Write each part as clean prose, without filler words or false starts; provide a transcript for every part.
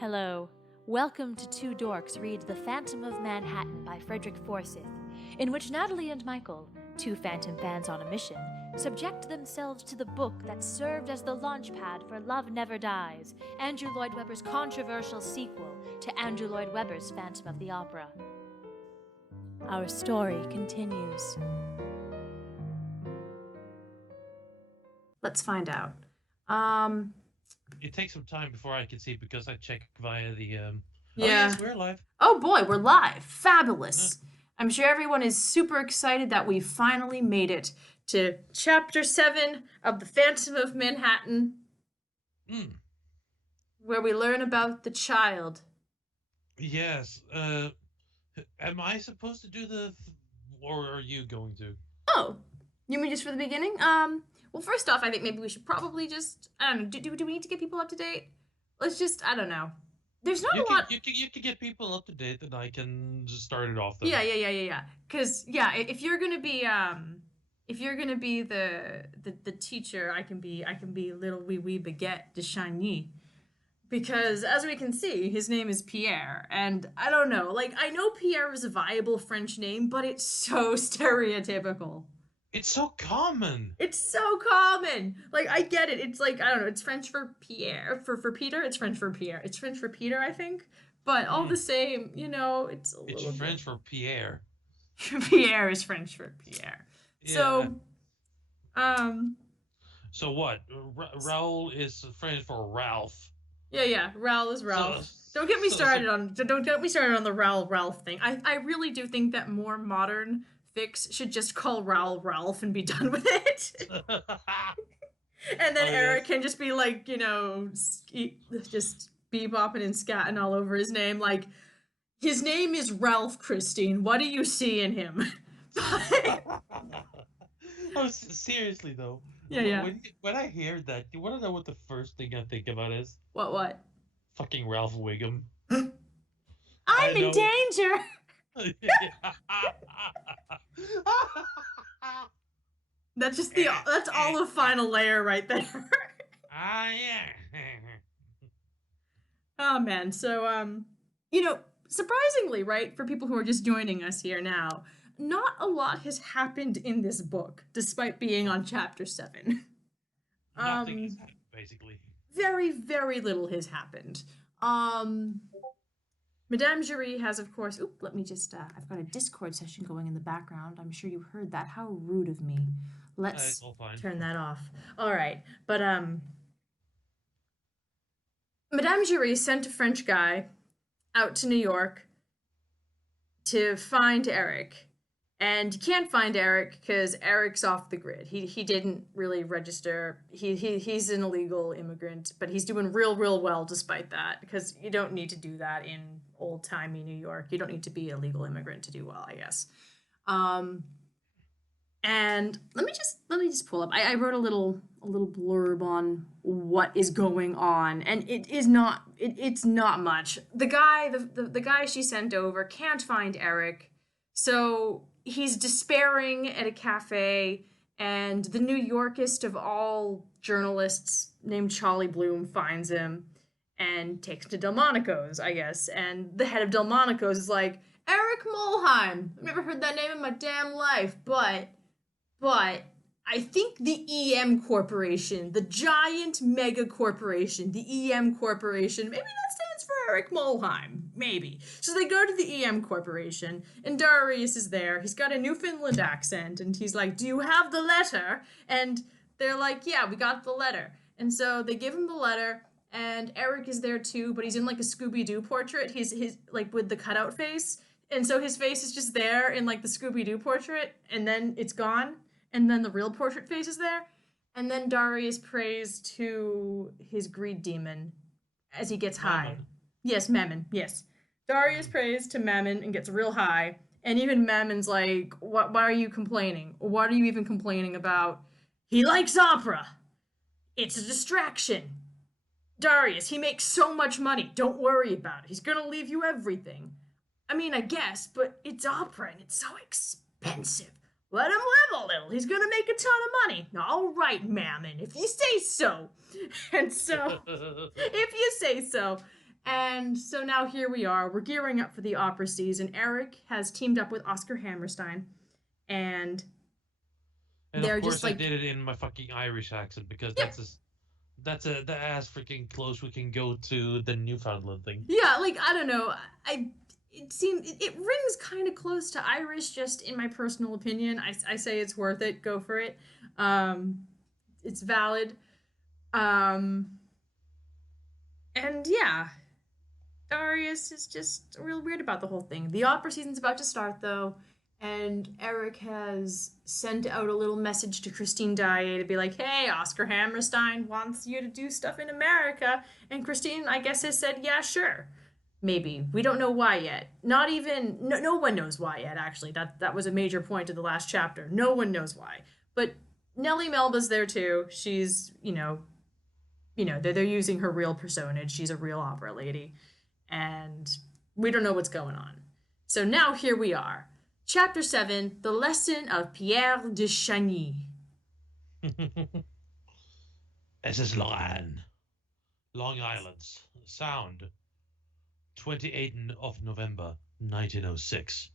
Hello. Welcome to Two Dorks Read The Phantom of Manhattan by Frederick Forsyth, in which Natalie and Michael, two Phantom fans on a mission, subject themselves to the book that served as the launchpad for Love Never Dies, Andrew Lloyd Webber's controversial sequel to Andrew Lloyd Webber's Phantom of the Opera. Our story continues. Let's find out. It takes some time before I can see because I check via the Yeah. yes, we're live. Oh boy, we're live. Fabulous. I'm sure everyone is super excited that we finally made it to Chapter 7 of The Phantom of Manhattan, where we learn about the child. Yes. Am I supposed to do or are you going to? Oh, you mean just for the beginning? Well, first off, I think maybe we should probably just, I don't know, do we need to get people up to date? Let's just, I don't know. There's not a lot. You can get people up to date, and I can just start it off. Then. Yeah. Because if you're gonna be the teacher, I can be little wee baguette de Chagny. Because as we can see, his name is Pierre, and I don't know, like I know Pierre is a viable French name, but it's so stereotypical. It's so common. It's so common. Like, I get it. It's like, I don't know, it's French for Pierre. For Peter, it's French for Pierre. It's French for Peter, I think. But all the same, you know, it's a little French for Pierre. Pierre is French for Pierre. Yeah. So, So what? Raoul is French for Ralph. Yeah. Raoul is Ralph. Don't get me started on the Ralph thing. I really do think that more modern fics should just call Raoul Ralph and be done with it. And then Eric can just be like, you know, just bebopping and scatting all over his name. Like, his name is Ralph, Christine. What do you see in him? Oh, seriously though. Yeah. When I hear that, you want to know what the first thing I think about is? What? Fucking Ralph Wiggum. I'm in danger. That's all the final layer right there. Yeah. Oh man, so you know, surprisingly, right, for people who are just joining us here now, not a lot has happened in this book, despite being on chapter 7. Nothing has happened, basically. Very, very little has happened. Madame Giry has, of course... Oop, let me just... I've got a Discord session going in the background. I'm sure you heard that. How rude of me. Let's turn that off. All right. But, Madame Giry sent a French guy out to New York to find Eric. And you can't find Eric because Eric's off the grid. He didn't really register. He's an illegal immigrant, but he's doing real well despite that, because you don't need to do that in old-timey New York. You don't need to be a legal immigrant to do well, I guess. And let me just pull up. I wrote a little blurb on what is going on, and it's not much. The guy she sent over can't find Eric, so he's despairing at a cafe, and the New Yorkest of all journalists named Charlie Bloom finds him and takes him to Delmonico's, I guess. And the head of Delmonico's is like, Eric Mulheim. I've never heard that name in my damn life, but I think the EM Corporation, the giant mega corporation, the EM Corporation, maybe that stands for Eric Mulheim, maybe. So they go to the EM Corporation, and Darius is there. He's got a Newfoundland accent, and he's like, do you have the letter? And they're like, yeah, we got the letter. And so they give him the letter, and Eric is there too, but he's in like a Scooby-Doo portrait. He's like with the cutout face. And so his face is just there in like the Scooby-Doo portrait, and then it's gone. And then the real portrait face is there. And then Darius prays to his greed demon as he gets high. Yes, Mammon, yes. Darius prays to Mammon and gets real high. And even Mammon's like, why are you complaining? What are you even complaining about? He likes opera. It's a distraction. Darius, he makes so much money. Don't worry about it. He's gonna leave you everything. I mean, I guess, but it's opera and it's so expensive. Let him live a little. He's gonna make a ton of money. All right, Mammon, if you say so. And so, if you say so. And so now here we are. We're gearing up for the opera season. Eric has teamed up with Oscar Hammerstein, and And of they're course, just I like, did it in my fucking Irish accent because yep, that's as freaking close we can go to the Newfoundland thing. yeah, like I don't know. It rings kind of close to Irish, just in my personal opinion. I say it's worth it. Go for it. It's valid. Um, and yeah, Darius is just real weird about the whole thing. The opera season's about to start though, and Eric has sent out a little message to Christine Daae to be like, "Hey, Oscar Hammerstein wants you to do stuff in America," and Christine, I guess, has said, "Yeah, sure." Maybe we don't know why yet. Not even no one knows why yet. Actually, that was a major point of the last chapter. No one knows why. But Nellie Melba's there too. She's they're using her real personage. She's a real opera lady, and we don't know what's going on. So now here we are, chapter 7, the lesson of Pierre de Chagny. This is Long Island's Sound, 28th of November, 1906.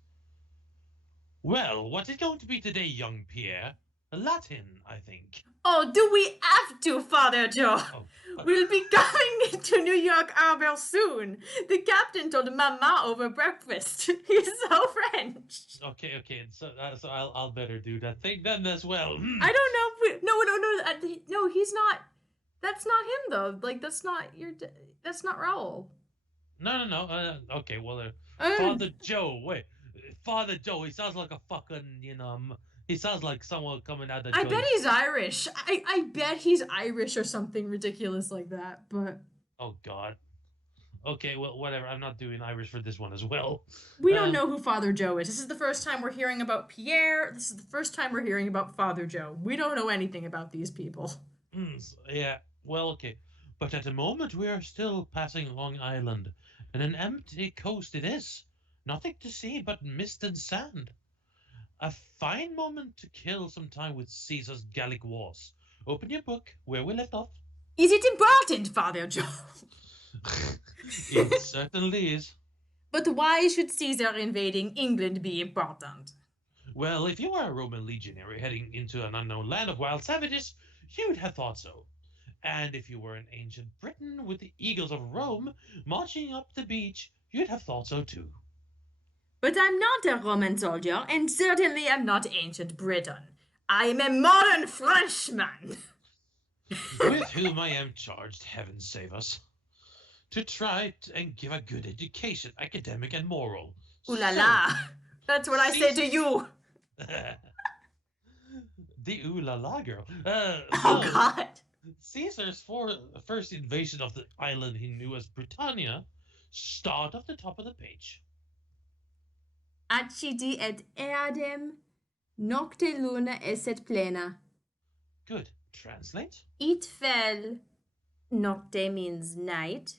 Well, what is going to be today, young Pierre? Latin, I think. Oh, do we have to, Father Joe? Oh, We'll be coming to New York Harbor soon. The captain told Mama over breakfast. He's so French. okay. So I'll better do that thing then as well. I don't know. No, he's not. That's not him though. Like that's not Raoul. No. Okay, well, Father Joe. Wait, Father Joe. He sounds like a fucking, he sounds like someone coming out of the I joint. bet he's Irish. I bet he's Irish or something ridiculous like that. But Oh God. Okay, well, whatever. I'm not doing Irish for this one as well. we don't know who Father Joe is. This is the first time we're hearing about Pierre. This is the first time we're hearing about Father Joe. We don't know anything about these people. Yeah. Well, okay. But at the moment, we are still passing Long Island, and an empty coast it is. Nothing to see but mist and sand. A fine moment to kill some time with Caesar's Gallic Wars. Open your book, where we left off. Is it important, Father Joe? It certainly is. But why should Caesar invading England be important? Well, if you were a Roman legionary heading into an unknown land of wild savages, you'd have thought so. And if you were in ancient Britain with the eagles of Rome marching up the beach, you'd have thought so too. But I'm not a Roman soldier, and certainly I'm not ancient Britain. I am a modern Frenchman. With whom I am charged, heaven save us, to try and give a good education, academic and moral. Ooh la la. That's what I say to you. The ooh la la girl. Oh, God. Caesar's first invasion of the island he knew as Britannia start off the top of the page. Accidi et eadem, nocte luna esset plena. Good. Translate? It fell. Nocte means night.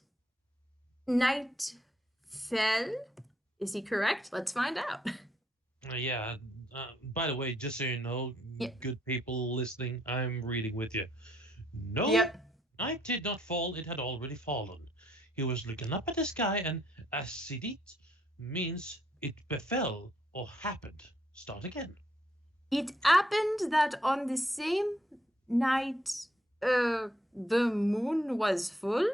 Night fell. Is he correct? Let's find out. Yeah. By the way, just so you know, good people listening, I'm reading with you. No, night did not fall. It had already fallen. He was looking up at the sky, and accidit means it befell or happened. Start again. It happened that on the same night, the moon was full?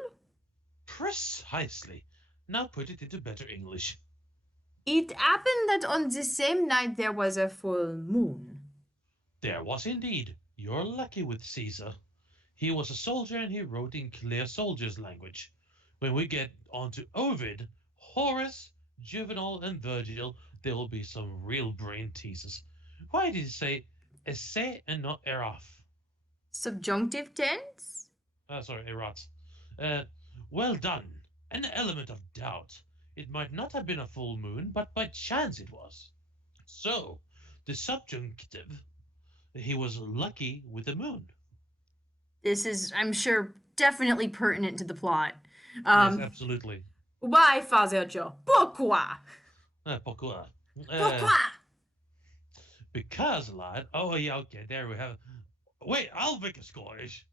Precisely. Now put it into better English. It happened that on the same night there was a full moon. There was indeed. You're lucky with Caesar. He was a soldier and he wrote in clear soldier's language. When we get on to Ovid, Horace, Juvenal, and Virgil, there will be some real brain teasers. Why did he say esse and not erat? Subjunctive tense? Sorry, erat. Well done. An element of doubt. It might not have been a full moon, but by chance it was. So, the subjunctive, he was lucky with the moon. This is, I'm sure, definitely pertinent to the plot. Yes, absolutely. Why, Father Joe? Pourquoi? Pourquoi? Pourquoi? Because, lad. Oh, yeah, okay, there we have. Wait, I'll make a Scottish.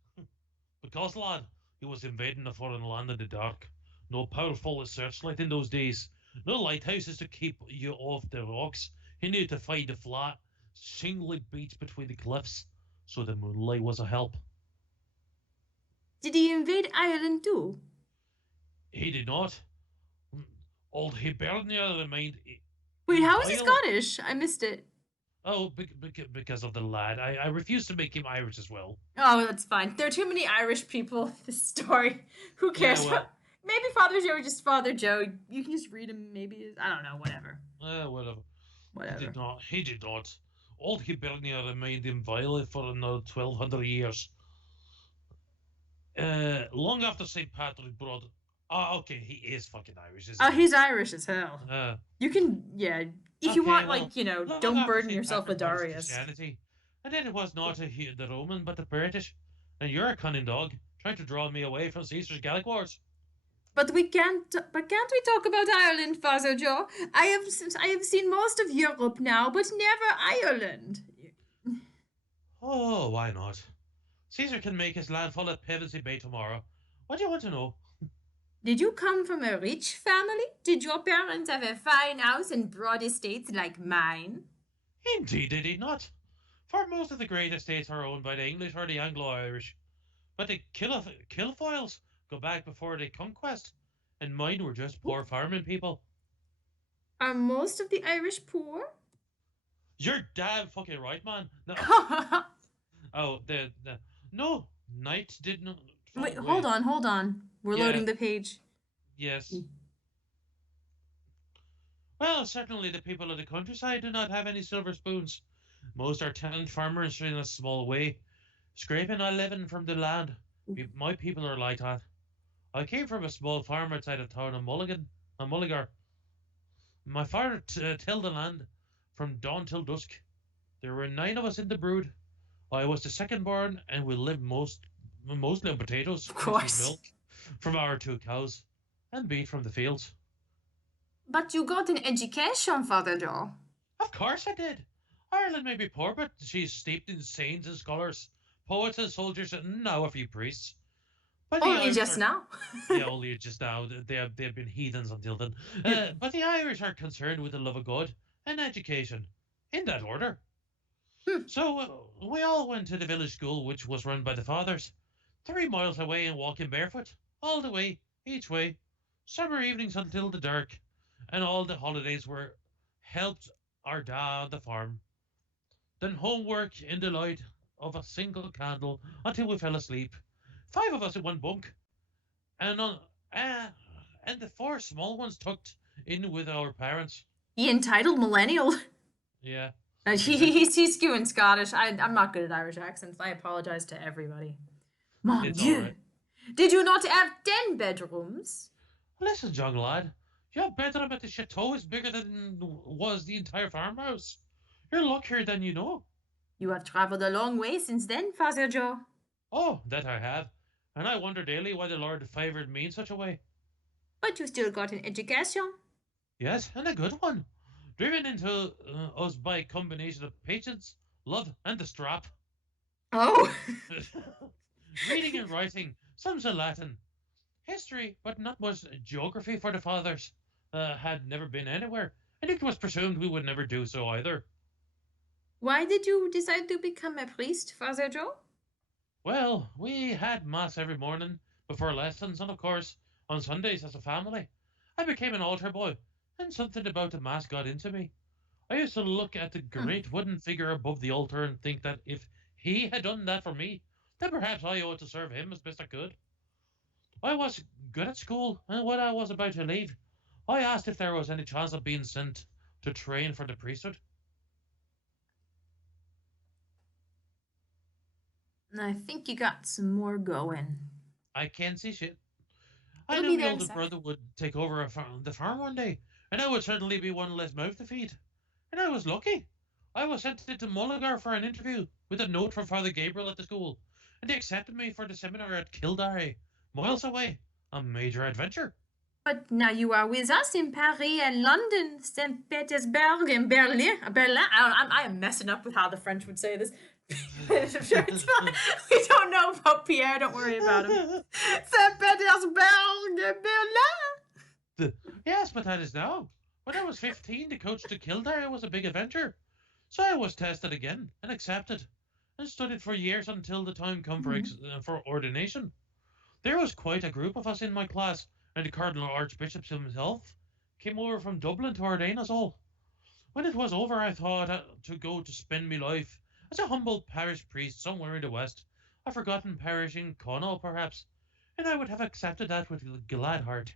Because, lad, he was invading a foreign land in the dark. No powerful searchlight in those days. No lighthouses to keep you off the rocks. He knew to find a flat, shingly beach between the cliffs, so the moonlight was a help. Did he invade Ireland too? He did not. Old Hibernia remained Wait, how is he inviolate. Scottish? I missed it. Oh, because of the lad. I refuse to make him Irish as well. Oh, that's fine. There are too many Irish people in this story. Who Yeah, cares? well, Maybe Father Joe is just Father Joe. You can just read him. Maybe I don't know. Whatever. whatever. Whatever. He did not. He did not. Old Hibernia remained inviolate for another 1,200 years. Long after St. Patrick brought. Oh, okay, he is fucking Irish, isn't Oh, he? he's Irish as hell. Uh, You can, yeah. If you okay, want, well, like, you know, long don't after burden St. yourself with Patrick brought Darius. Christianity, and then it was not the Roman, but the British. And you're a cunning dog, trying to draw me away from Caesar's Gallic Wars. But we can't. But can't we talk about Ireland, Father Joe? I have seen most of Europe now, but never Ireland. Oh, why not? Caesar can make his landfall at Pevensey Bay tomorrow. What do you want to know? Did you come from a rich family? Did your parents have a fine house and broad estates like mine? Indeed, they did not. For most of the great estates are owned by the English or the Anglo-Irish. But the Kilfoyles go back before the conquest, and mine were just poor farming people. Are most of the Irish poor? You're damn fucking right, man. No, oh, no, Knight did not. Wait, hold on. We're Yeah. loading the page. Yes. Well, certainly the people of the countryside do not have any silver spoons. Most are tenant farmers in a small way, scraping a living from the land. My people are like that. I came from a small farm outside of town in Mulligar. My father tilled the land from dawn till dusk. There were 9 of us in the brood. I was the second born, and we lived mostly on potatoes, Of course. milk from our 2 cows, and beet from the fields. But you got an education, Father Joe. Of course I did. Ireland may be poor, but she's steeped in saints and scholars, poets and soldiers, and now a few priests. But the Only Irish just are- now. Yeah, only just now. They've been heathens until then. But the Irish are concerned with the love of God and education, in that order. Hmm. So we all went to the village school, which was run by the fathers, 3 miles away, and walking barefoot all the way, each way, summer evenings until the dark, and all the holidays were helped our dad on the farm. Then homework in the light of a single candle until we fell asleep. 5 of us in one bunk, and and the 4 small ones tucked in with our parents. The entitled millennial. Yeah. He's skewing Scottish. I'm not good at Irish accents. I apologize to everybody. Mon It's Dieu. all right. Did you not have 10 bedrooms? Listen, young lad, your bedroom at the chateau is bigger than was the entire farmhouse. You're luckier than you know. You have traveled a long way since then, Father Joe. Oh, that I have. And I wonder daily why the Lord favoured me in such a way. But you still got an education. Yes, and a good one. Driven into us by a combination of patience, love, and the strap. Oh. Reading and writing, some said Latin. History, but not much geography for the fathers. Had never been anywhere, and it was presumed we would never do so either. Why did you decide to become a priest, Father Joe? Well, we had mass every morning before lessons, and of course, on Sundays as a family. I became an altar boy, and something about the mass got into me. I used to look at the great wooden figure above the altar and think that if he had done that for me, then perhaps I ought to serve him as best I could. I was good at school, and when I was about to leave, I asked if there was any chance of being sent to train for the priesthood. I think you got some more going. I can't see shit. I It'll knew be my there in a older sec. brother would take over the farm one day, and I would certainly be one less mouth to feed. And I was lucky. I was sent to Mulligar for an interview with a note from Father Gabriel at the school, and they accepted me for the seminar at Kildare, miles away. A major adventure. But now you are with us in Paris and London, St. Petersburg and Berlin. I am messing up with how the French would say this. It's fine. We don't know about Pierre. Don't worry about him. St. Petersburg and Berlin. Yes, but that is now. When I was 15, the coach to Kildare was a big adventure. So I was tested again and accepted and studied for years until the time come for, Mhm. for ordination. There was quite a group of us in my class, and the Cardinal Archbishop himself came over from Dublin to ordain us all. When it was over, I thought to go to spend my life as a humble parish priest somewhere in the West, a forgotten parish in Connaught perhaps, and I would have accepted that with a glad heart.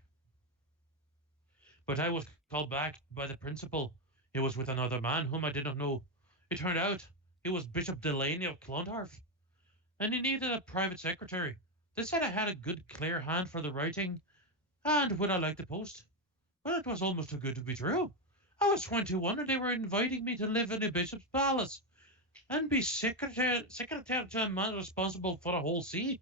But I was called back by the principal. He was with another man whom I did not know. It turned out he was Bishop Delaney of Clontarf, and he needed a private secretary. They said I had a good, clear hand for the writing, and would I like the post? Well, it was almost too good to be true. I was 21 and they were inviting me to live in the bishop's palace and be secretary to a man responsible for the whole see.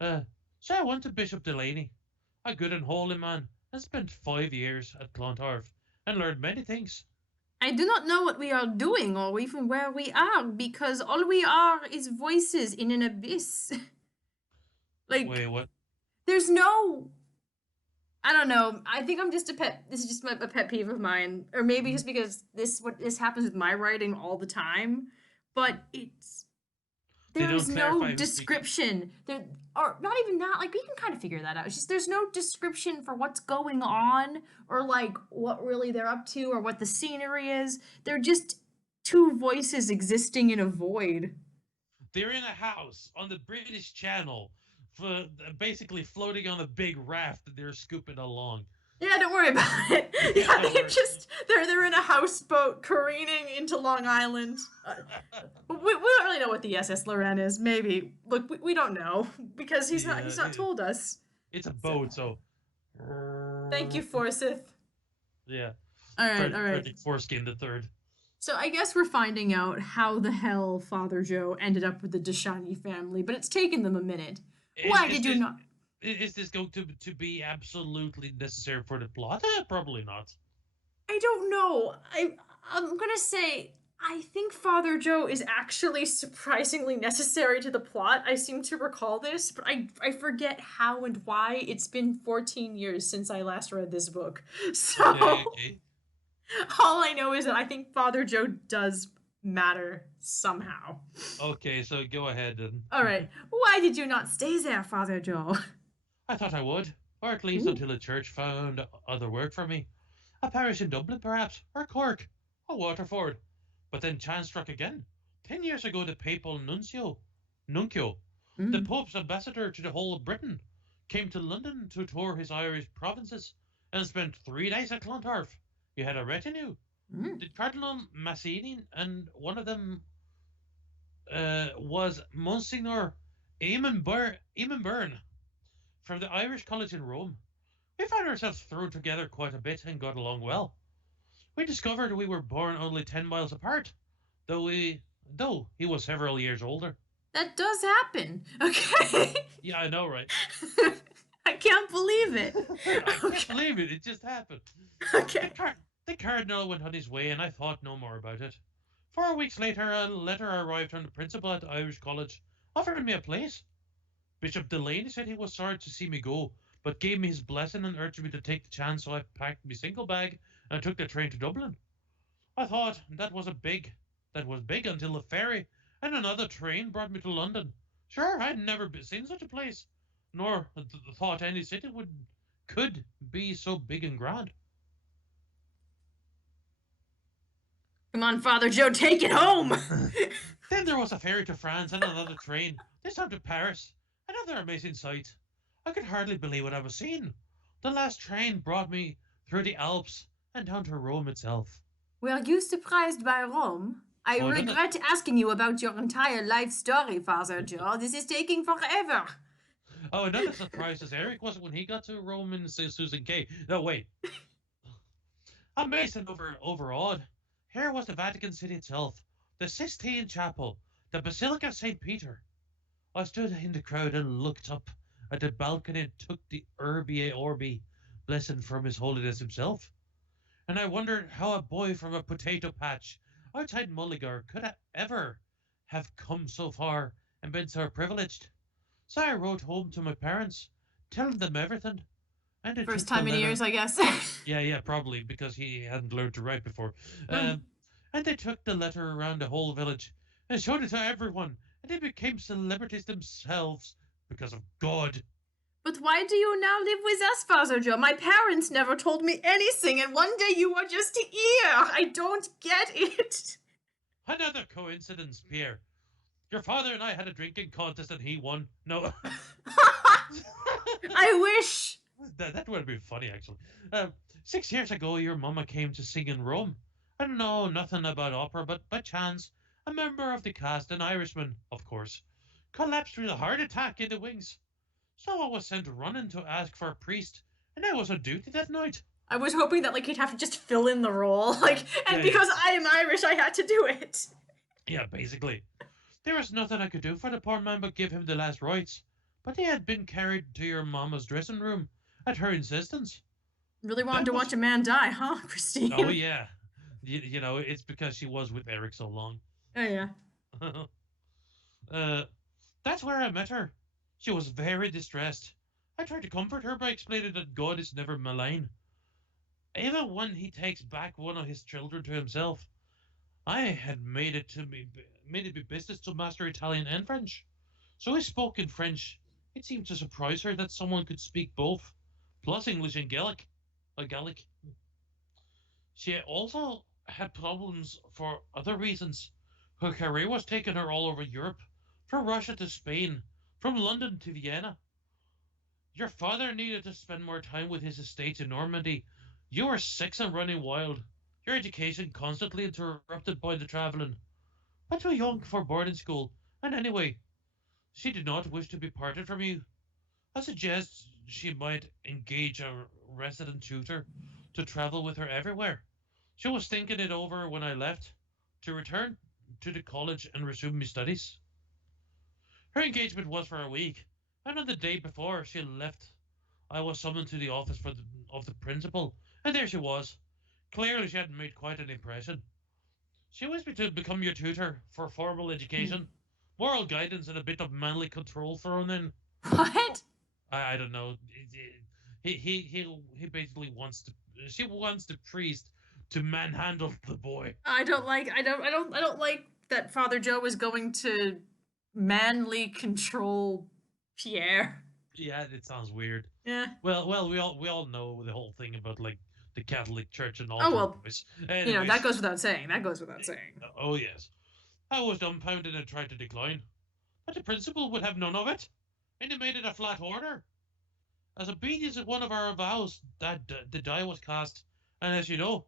Uh, so I went to Bishop Delaney, a good and holy man, and spent 5 years at Clontarf and learned many things. I do not know what we are doing or even where we are because all we are is voices in an abyss. Wait, Like, what? there's no. I don't know. I think I'm just a pet. This is just a pet peeve of mine, or maybe just because this happens with my writing all the time. But They there don't is no clarify who's speaking. description there, or not even that. Like we can kind of figure that out. It's just there's no description for what's going on or like what really they're up to or what the scenery is. They're just two voices existing in a void. They're in a house on the British Channel, for, basically floating on a big raft that they're scooping along. Yeah, don't worry about it. Yeah, Yeah, don't they worry. just they're in a houseboat careening into Long Island. We don't really know what the SS Lorraine is. Maybe look, we don't know because Yeah, he's not told us. it's a So boat, so thank you, Forsyth. yeah. All right. Frederick Foreskin the third. So I guess we're finding out how the hell Father Joe ended up with the Deshani family, but it's taken them a minute. Is Why is did you this not? is this going to be absolutely necessary for the plot? Probably not. I don't know. I'm gonna say I think Father Joe is actually surprisingly necessary to the plot. I seem to recall this, but I forget how and why. It's been 14 years since I last read this book. Okay, So okay, all I know is that I think Father Joe does matter somehow. okay. So go ahead then. All right. Why did you not stay there, Father Joe? I thought I would, or at least Ooh. until the church found other work for me. A parish in Dublin, perhaps, or Cork, or Waterford. But then chance struck again. 10 years ago, the papal nuncio, the Mm, Pope's ambassador to the whole of Britain, came to London to tour his Irish provinces and spent 3 days at Clontarf. He had a retinue. mm. The Cardinal Massini, and one of them was Monsignor Eamon Byrne from the Irish College in Rome. We found ourselves thrown together quite a bit and got along well. We discovered we were born only 10 miles apart, though he was several years older. That does happen. Okay. Yeah, I know, right? I can't believe it. I can't Okay. believe it. It just happened. The, Okay. car- the cardinal went on his way, and I thought no more about it. 4 weeks later, a letter arrived from the principal at the Irish College, offering me a place. Bishop Delaney said he was sorry to see me go, but gave me his blessing and urged me to take the chance, so I packed my single bag and took the train to Dublin. I thought that was big until the ferry and another train brought me to London. Sure, I'd never seen such a place, nor thought any city could be so big and grand. Come on, Father Joe, take it home. Then there was a ferry to France and another train, this time to Paris. Another amazing sight. I could hardly believe what I was seeing. The last train brought me through the Alps and down to Rome itself. Were you surprised by Rome? I Oh, another regret asking you about your entire life story, Father Joe. This is taking forever. another surprise is Eric wasn't when he got to Rome and Susan K. No, wait. Amazed and overawed. Here was the Vatican City itself, the Sistine Chapel, the Basilica of St. Peter. I stood in the crowd and looked up at the balcony and took the Urbi et Orbi blessing from His Holiness himself. And I wondered how a boy from a potato patch outside Mullingar could ever have come so far and been so privileged. So I wrote home to my parents, telling them everything. And they First took the time in letter. years, I guess. Yeah, probably because he hadn't learned to write before. Hmm. And they took the letter around the whole village and showed it to everyone, and they became celebrities themselves because of God. But why do you now live with us, Father Joe? My parents never told me anything, and one day you were just here. I don't get it. Another coincidence, Pierre. Your father and I had a drinking contest and he won. No, I wish. that would have been funny, actually. Uh, 6 years ago, your mama came to sing in Rome. I don't know nothing about opera, but by chance, a member of the cast, an Irishman, of course, collapsed with a heart attack in the wings. So I was sent running to ask for a priest, and I was on duty that night. I was hoping that like he'd have to just fill in the role, like, and Yeah, because I am Irish, I had to do it. yeah, basically. There was nothing I could do for the poor man but give him the last rites. But he had been carried to your mama's dressing room at her insistence. Really wanted That to was. watch a man die, huh, Christine? Oh, yeah. It's because she was with Eric so long. Oh yeah. uh, that's where I met her. She was very distressed. I tried to comfort her by explaining that God is never malign. Even when he takes back one of his children to himself, I had made it be business to master Italian and French. So he spoke in French. It seemed to surprise her that someone could speak both, plus English and Gaelic. Gaelic. She also had problems for other reasons. Her career was taking her all over Europe, from Russia to Spain, from London to Vienna. Your father needed to spend more time with his estates in Normandy. You were 6 and running wild. Your education constantly interrupted by the travelling. But too young for boarding school. And anyway, she did not wish to be parted from you. I suggest she might engage a resident tutor to travel with her everywhere. She was thinking it over when I left to return to the college and resume my studies. Her engagement was for a week, and on the day before she left, I was summoned to the office of the principal, and there she was. Clearly, she had made quite an impression. She wished me to become your tutor for formal education, moral guidance, and a bit of manly control thrown in. What? I don't know. He basically wants to. She wants the priest to manhandle the boy. I don't like that Father Joe is going to manly control Pierre. Yeah, it sounds weird. Yeah. Well, we all know the whole thing about like the Catholic Church and Oh altar well, boys. that Anyways, goes without saying. That goes without saying. oh yes, I was dumbfounded and tried to decline, but the principal would have none of it, and he made it a flat order. As obedience to one of our vows, that the die was cast, and as you know,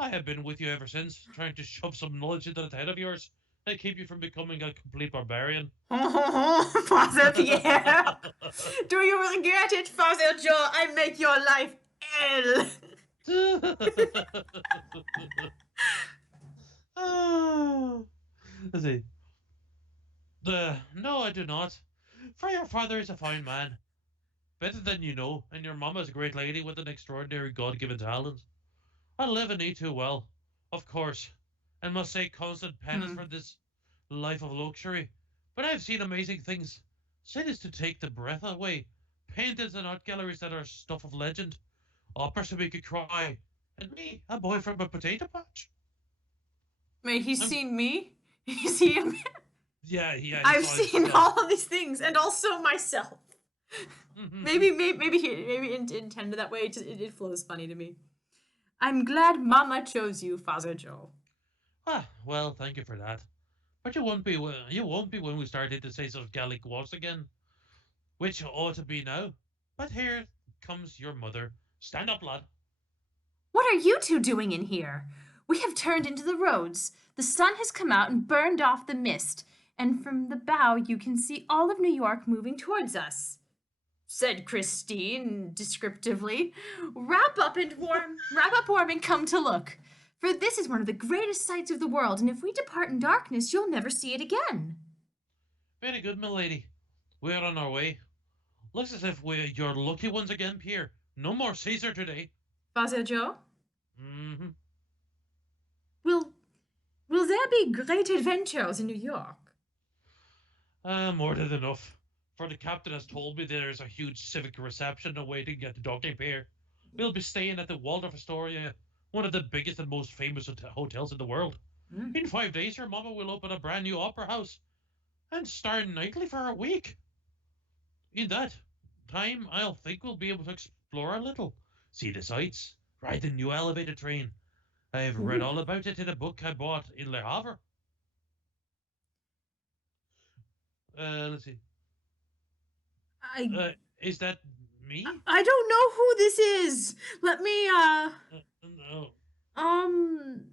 I have been with you ever since, trying to shove some knowledge into the head of yours and keep you from becoming a complete barbarian. Father Pierre, do you regret it, Father Joe? I make your life hell. Let's see. No, I do not. For your father is a fine man, better than you know, and your mamma is a great lady with an extraordinary God-given talent. I live and eat too well, of course, and must say constant penance Hmm. for this life of luxury. But I've seen amazing things. Sin is to take the breath away. Paintings and art galleries that are stuff of legend. Operas to make you cry. And me, a boy from a potato patch. Wait, he's I'm, seen me. He's seen. yeah, he I've saw seen himself. all of these things, and also myself. Maybe he intended that way. It flows funny to me. I'm glad Mama chose you, Father Joe. Well, thank you for that. But you won't be when we started to say some Gaelic waltz again, which ought to be now. But here comes your mother. Stand up, lad. What are you two doing in here? We have turned into the roads. The sun has come out and burned off the mist, and from the bow you can see all of New York moving towards us, said Christine descriptively. Wrap up warm and come to look. For this is one of the greatest sights of the world, and if we depart in darkness, you'll never see it again. Very good, milady. We're on our way. Looks as if we're your lucky ones again, Pierre. No more Caesar today. Father Joe, Mm-hmm. will will there be great adventures in New York? More than enough. For the captain has told me there's a huge civic reception awaiting at the docking pier. We'll be staying at the Waldorf Astoria, one of the biggest and most famous hotels in the world. Mm. In 5 days, your mama will open a brand new opera house and star nightly for a week. In that time, I'll think we'll be able to explore a little, see the sights, ride the new elevated train. I've read Ooh. all about it in a book I bought in Le Havre. Let's see. I Is that me? I don't know who this is. Let me No, um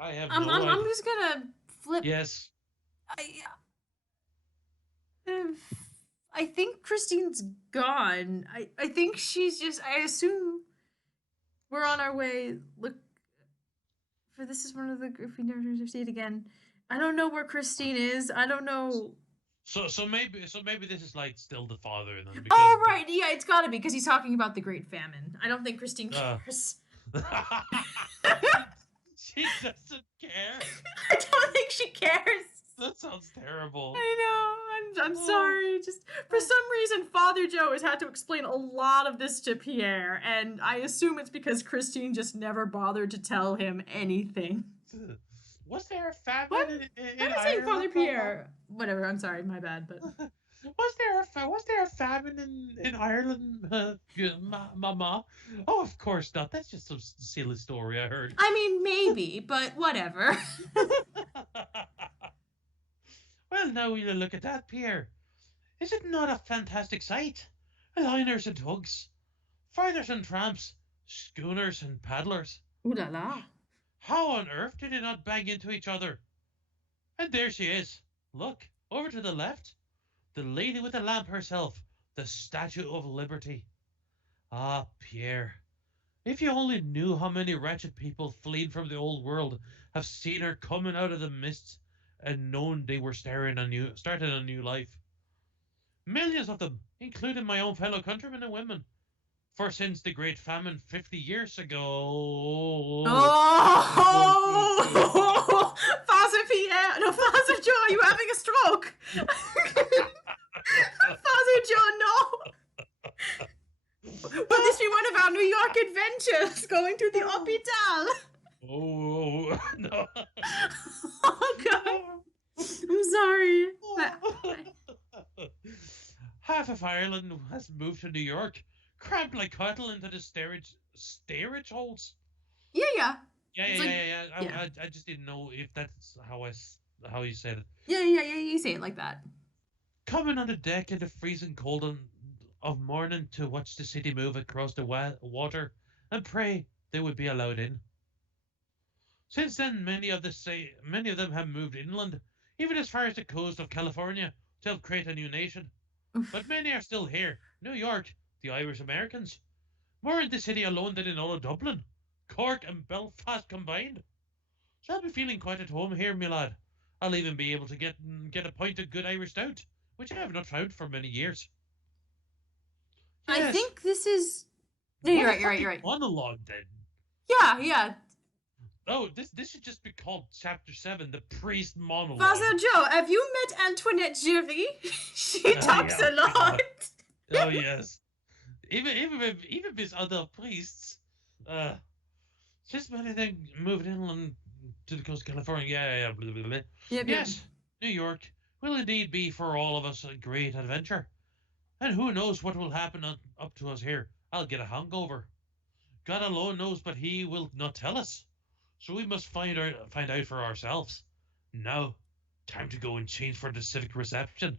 I have I'm no I'm, I'm idea. just gonna flip. Yes. I uh, I think Christine's gone. I think she's just. I assume we're on our way. Look, for this is one of the Gryffindors. I see it again. I don't know where Christine is. I don't know. So maybe this is like still the father then because Oh right, yeah, it's gotta be because he's talking about the Great Famine. I don't think Christine cares. she doesn't care. I don't think she cares. That sounds terrible. I know. I'm Oh, sorry. Just for some reason, Father Joe has had to explain a lot of this to Pierre, and I assume it's because Christine just never bothered to tell him anything. was there a famine What? in Why am I saying Ireland? Father Pierre? Whatever. I'm sorry. My bad. But Was there a famine in Ireland, Mama? Oh, of course not. That's just some silly story I heard. I mean, maybe, but whatever. Well, now you look at that, Pierre. Is it not a fantastic sight? Liners and tugs, fighters and tramps, schooners and paddlers. Ooh la la. How on earth did they not bang into each other? And there she is. Look, over to the left. The lady with the lamp herself, the Statue of Liberty. Ah, Pierre, if you only knew how many wretched people fleeing from the old world have seen her coming out of the mists and known they were starting a new life. Millions of them, including my own fellow countrymen and women. For since the Great Famine 50 years ago. Oh, Father Pierre, no, Father Joe, are you having a stroke? Father Joe, no. Will this be one of our New York adventures going through the hospital? Oh, no. Oh, God. I'm sorry. Half of Ireland has moved to New York, cramped like cattle into the steerage holes. Yeah. Yeah. Yeah. I just didn't know if that's how you said it. Yeah, you say it like that. Coming on the deck in the freezing cold of morning to watch the city move across the water and pray they would be allowed in. Since then, many of them have moved inland, even as far as the coast of California, to help create a new nation. But many are still here. New York, the Irish Americans, more in the city alone than in all of Dublin, Cork and Belfast combined. So I'll be feeling quite at home here, my lad. I'll even be able to get a pint of good Irish stout, which I have not found for many years. I Yes. think this is. No, you're right. Monologue then. Yeah. Oh, this should just be called Chapter 7, the priest monologue. Father Joe, have you met Antoinette Giry? She talks yeah, a lot. God. Oh yes. Even with other priests. Just when they moved inland to the coast of California. Yeah. Blah, blah, blah. Yep. Yes, New York will indeed be for all of us a great adventure. And who knows what will happen up to us here. I'll get a hangover. God alone knows, but he will not tell us. So we must find out for ourselves. Now, time to go and change for the civic reception.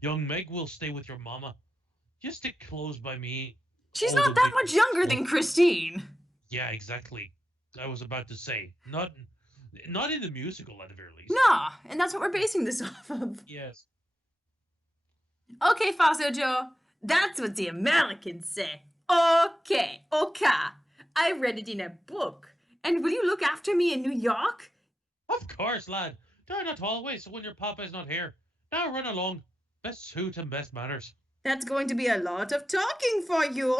Young Meg will stay with your mama. You stick close by me. She's not that much younger than Christine. Yeah, exactly. I was about to say. Not in the musical, at the very least. Nah, and that's what we're basing this off of. Yes. Okay, Father Joe, that's what the Americans say. Okay. I read it in a book. And will you look after me in New York? Of course, lad. They're not always when your papa is not here. Now run along. Best suit and best manners. That's going to be a lot of talking for you.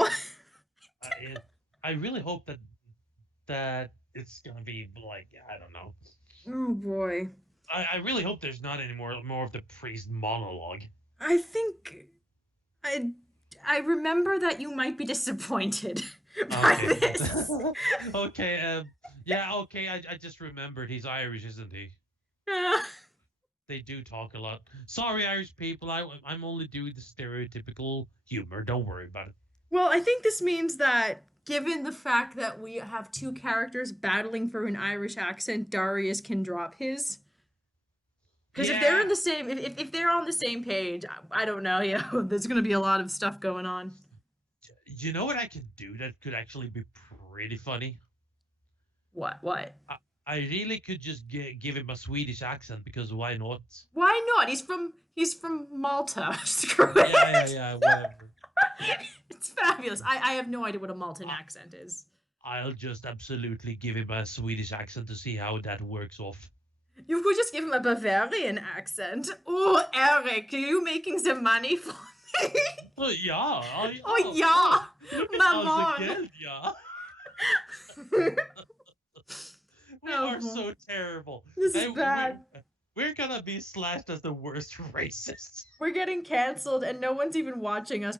I really hope that it's gonna be like, I don't know. Oh boy. I really hope there's not any more of the priest monologue. I think I I remember that you might be disappointed by Okay. this. Okay, yeah, okay, I just remembered he's Irish, isn't he? Uh, They do talk a lot. Sorry, Irish people, I'm only doing the stereotypical humor. Don't worry about it. well, I think this means that given the fact that we have two characters battling for an Irish accent, Darius can drop his. Because if they're Yeah, in the same, if they're on the same page, I don't know. Yeah, there's gonna be a lot of stuff going on. you know what I could do that could actually be pretty funny? What? What? I, I really could just give him a Swedish accent because why not? Why not? He's from Malta. Screw Yeah, it. whatever. It's fabulous. I have no idea what a Maltan I, accent is. I'll just absolutely give him a Swedish accent to see how that works off. You could just give him a Bavarian accent. Oh, Eric, are you making some money for me? Oh, yeah. Oh, yeah, Look at us Maman. again, yeah. We Oh, are boy. so terrible. This is And bad. we're gonna be slashed as the worst racists. We're getting canceled and no one's even watching us